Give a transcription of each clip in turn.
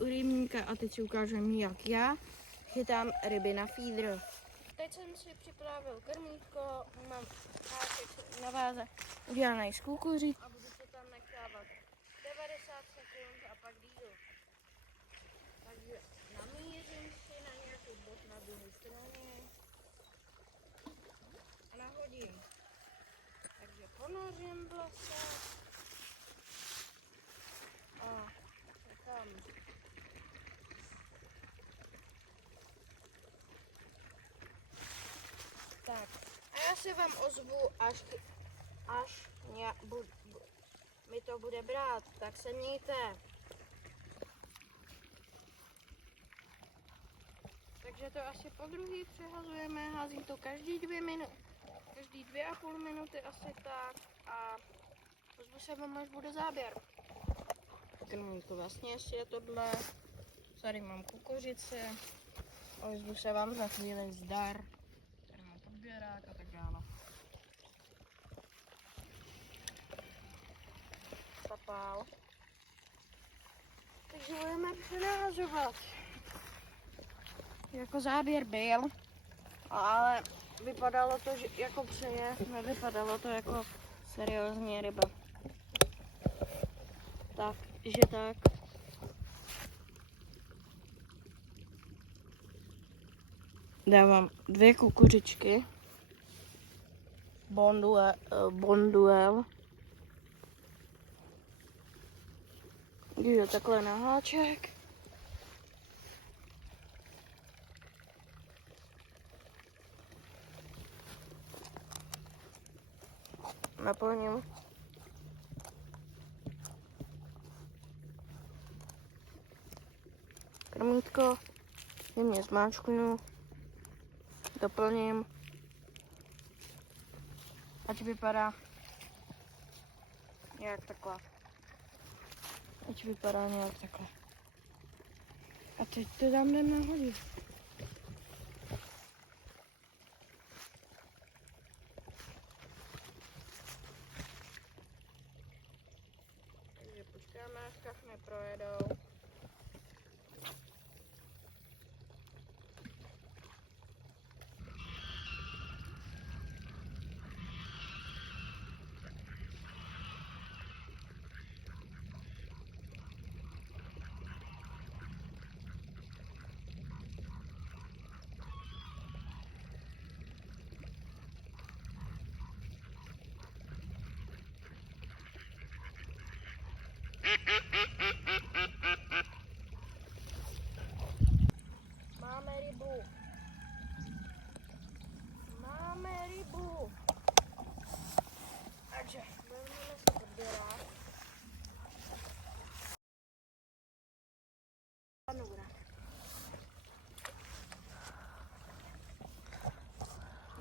u rybníka a teď si ukážeme, jak já chytám ryby na feeder. Teď jsem si připravil krmítko, mám háček na váze udělaný z kukuří a budu to tam nechávat 90 sekund a pak díl. Takže namířím si na nějaký bod na druhé straně a nahodím. Takže ponořím v lese a nechám. Tak, a já se vám ozvu, až mi to bude brát, tak se mějte. Takže to asi po druhý přehazujeme, házím to každý 2,5 minuty asi tak a ozvu se vám, až bude záběr. Krmítko vlastně ještě je tohle, tady mám kukuřici, ozvu se vám za chvíli zdar. Podběrák a tak dále. Papál. Takže budeme přenahazovat. Jako záběr byl, ale vypadalo to že jako přeje, nevypadalo to jako seriózní ryba. Takže tak. Dávám 2 kukuřičky. Bonduel. Jdu takhle na háček. Naplním. Krmítko. Jemně zmáčknu. Doplním. Ať vypadá nějak takhle. A teď to dám nahodit. Takže počkáme, až kachny projedou. Máme rybu. Takže vezmeme si podběrák.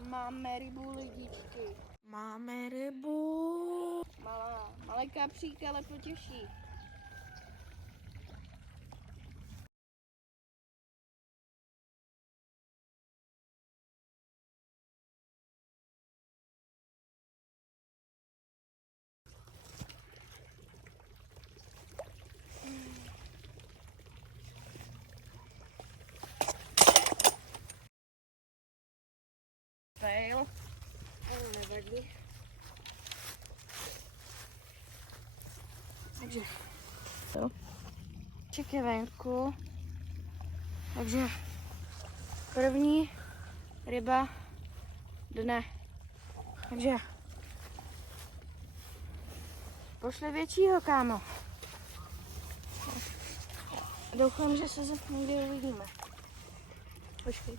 Máme rybu, lidičky. Máme rybu. Malé kapříky, ale potěší. Fail. Ale nevadí. Takže čeky venku. Takže první ryba dne. Takže pošli většího, kámo. Doufám, že se někdy uvidíme. Počkej.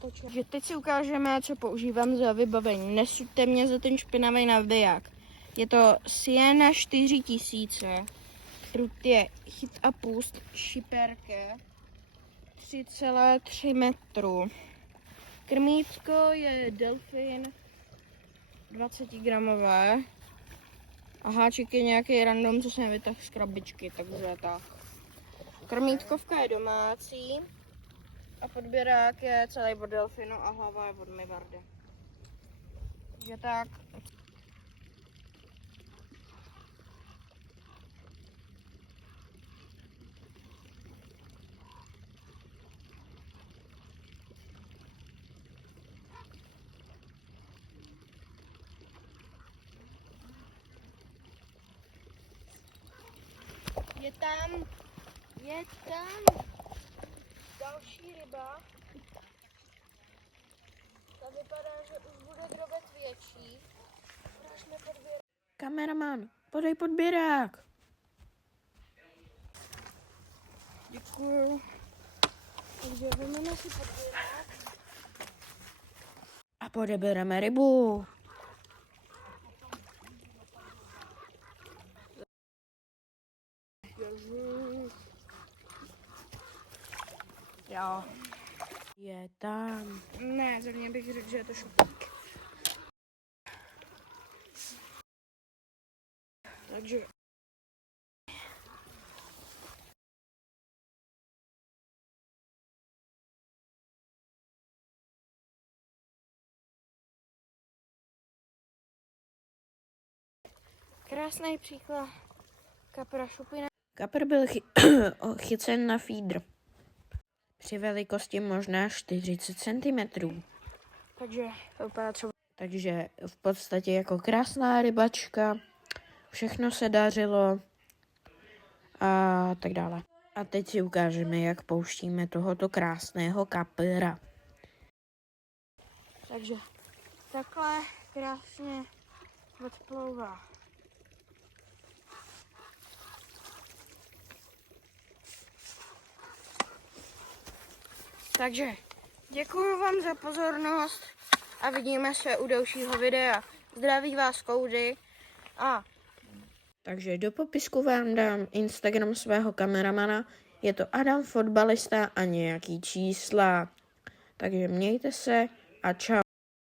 Takže teď si ukážeme, co používám za vybavení. Nesuďte mě za ten špinavý naviják. Je to Siena 4000. Trut je chyt a pust, šiperke 3,3 metru. Krmítko je Delfin 20 gramové. A háček je nějaký random, co jsem vytáhl z krabičky, takže tak. Krmítkovka je domácí. A podběrák je celý od Delfinu a hlava je od Mivardy. Takže tak. Je tam další ryba. Ta vypadá, že už bude drobet větší. Urážme podběrák. Kameraman, podej podběrák. Děkuju. Takže vezmeme si podběrák. A podebereme rybu. Jo. Je tam. Ne, za mě bych řekl, že je to šupík. Takže krásný příklad kapra šupina. Kapr byl chycen na feeder. Při velikosti možná 40 cm. Takže to vypadá třeba. Takže v podstatě jako krásná rybačka. Všechno se dařilo. A tak dále. A teď si ukážeme, jak pouštíme tohoto krásného kapra. Takže takhle krásně odplouvá. Takže děkuji vám za pozornost a vidíme se u dalšího videa. Zdraví vás Koudy a Takže do popisku vám dám Instagram svého kameramana. Je to Adam Fotbalista a nějaký čísla. Takže mějte se a čau.